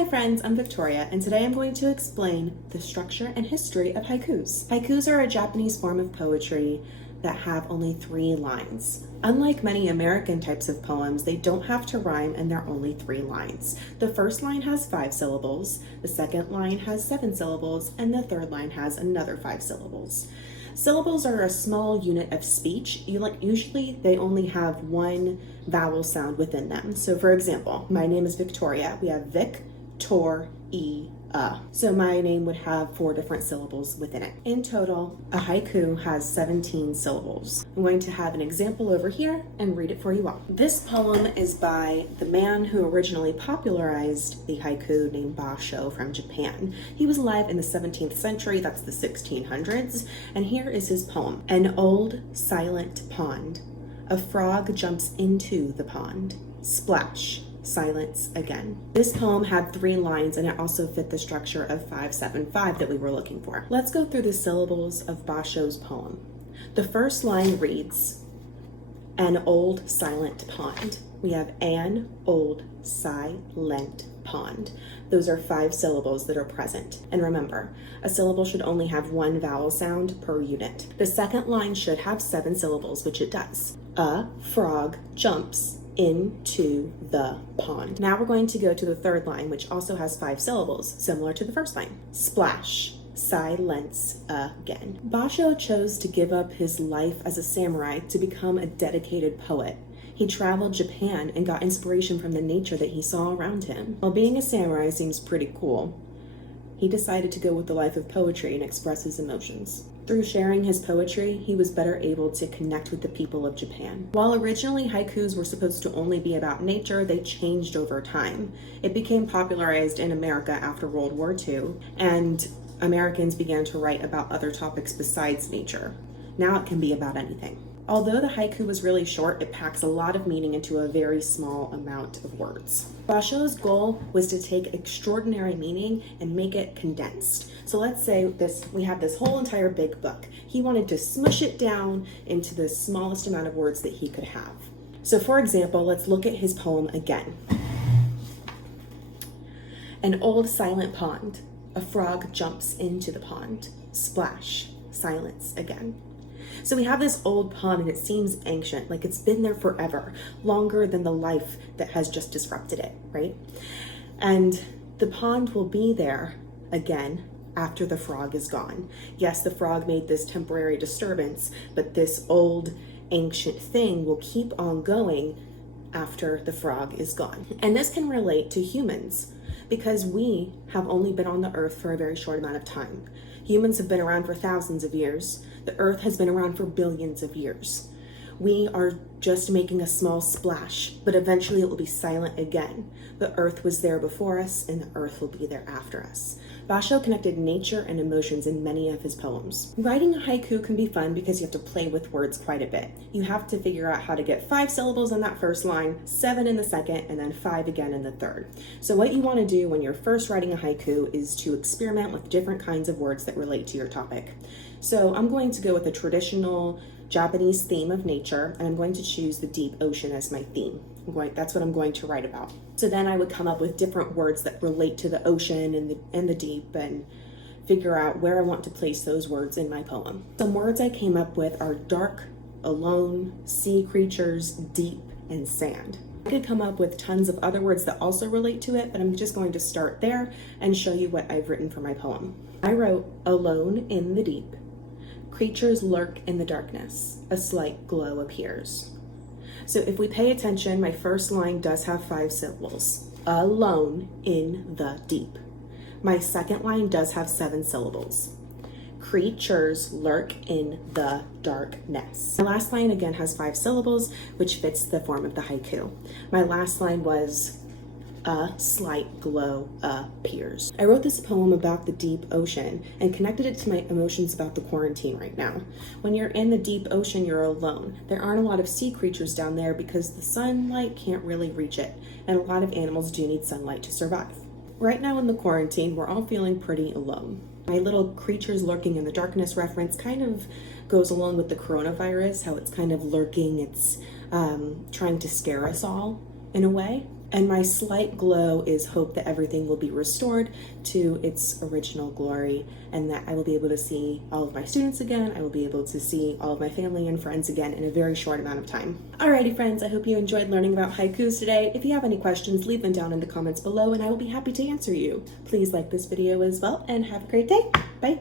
Hi friends, I'm Victoria, and today I'm going to explain the structure and history of haikus. Haikus are a Japanese form of poetry that have only 3 lines. Unlike many American types of poems, they don't have to rhyme and they're only 3 lines. The first line has 5 syllables, the second line has 7 syllables, and the third line has another 5 syllables. Syllables are a small unit of speech. Usually they only have one vowel sound within them. So for example, my name is Victoria. We have Vic, Tor, E, So my name would have 4 different syllables within it. In total, a haiku has 17 syllables. I'm going to have an example over here and read it for you all. This poem is by the man who originally popularized the haiku named Bashō from Japan. He was alive in the 17th century, that's the 1600s, and here is his poem. An old silent pond. A frog jumps into the pond. Splash. Silence again. This poem had 3 lines and it also fit the structure of 5-7-5 that we were looking for. Let's go through the syllables of Bashō's poem. The first line reads, an old silent pond. We have an old silent pond. Those are 5 syllables that are present. And remember, a syllable should only have 1 vowel sound per unit. The second line should have 7 syllables, which it does. A frog jumps into the pond. Now we're going to go to the third line, which also has 5 syllables, similar to the first line. Splash, silence again. Bashō chose to give up his life as a samurai to become a dedicated poet. He traveled Japan and got inspiration from the nature that he saw around him. While being a samurai seems pretty cool, he decided to go with the life of poetry and express his emotions. Through sharing his poetry, he was better able to connect with the people of Japan. While originally haikus were supposed to only be about nature, they changed over time. It became popularized in America after World War II, and Americans began to write about other topics besides nature. Now it can be about anything. Although the haiku was really short, it packs a lot of meaning into a very small amount of words. Bashō's goal was to take extraordinary meaning and make it condensed. So let's say we have this whole entire big book. He wanted to smush it down into the smallest amount of words that he could have. So for example, let's look at his poem again. An old silent pond. A frog jumps into the pond. Splash. Silence again. So we have this old pond and it seems ancient, like it's been there forever, longer than the life that has just disrupted it, right? And the pond will be there again after the frog is gone. Yes, the frog made this temporary disturbance, but this old ancient thing will keep on going after the frog is gone. And this can relate to humans because we have only been on the earth for a very short amount of time. Humans have been around for thousands of years. The earth has been around for billions of years. We are just making a small splash, but eventually it will be silent again. The earth was there before us and the earth will be there after us. Bashō connected nature and emotions in many of his poems. Writing a haiku can be fun because you have to play with words quite a bit. You have to figure out how to get 5 syllables in that first line, 7 in the second, and then 5 again in the third. So what you want to do when you're first writing a haiku is to experiment with different kinds of words that relate to your topic. So I'm going to go with a traditional Japanese theme of nature, and I'm going to choose the deep ocean as my theme. That's what I'm going to write about. So then I would come up with different words that relate to the ocean and the deep and figure out where I want to place those words in my poem. Some words I came up with are dark, alone, sea creatures, deep, and sand. I could come up with tons of other words that also relate to it, but I'm just going to start there and show you what I've written for my poem. I wrote, alone in the deep. Creatures lurk in the darkness. A slight glow appears. So if we pay attention, my first line does have 5 syllables. Alone in the deep. My second line does have 7 syllables. Creatures lurk in the darkness. My last line again has 5 syllables, which fits the form of the haiku. My last line was a slight glow appears. I wrote this poem about the deep ocean and connected it to my emotions about the quarantine right now. When you're in the deep ocean, you're alone. There aren't a lot of sea creatures down there because the sunlight can't really reach it, and a lot of animals do need sunlight to survive. Right now in the quarantine, we're all feeling pretty alone. My little creatures lurking in the darkness reference kind of goes along with the coronavirus, how it's kind of lurking, it's trying to scare us all in a way. And my slight glow is hope that everything will be restored to its original glory and that I will be able to see all of my students again. I will be able to see all of my family and friends again in a very short amount of time. Alrighty friends, I hope you enjoyed learning about haikus today. If you have any questions, leave them down in the comments below and I will be happy to answer you. Please like this video as well and have a great day. Bye.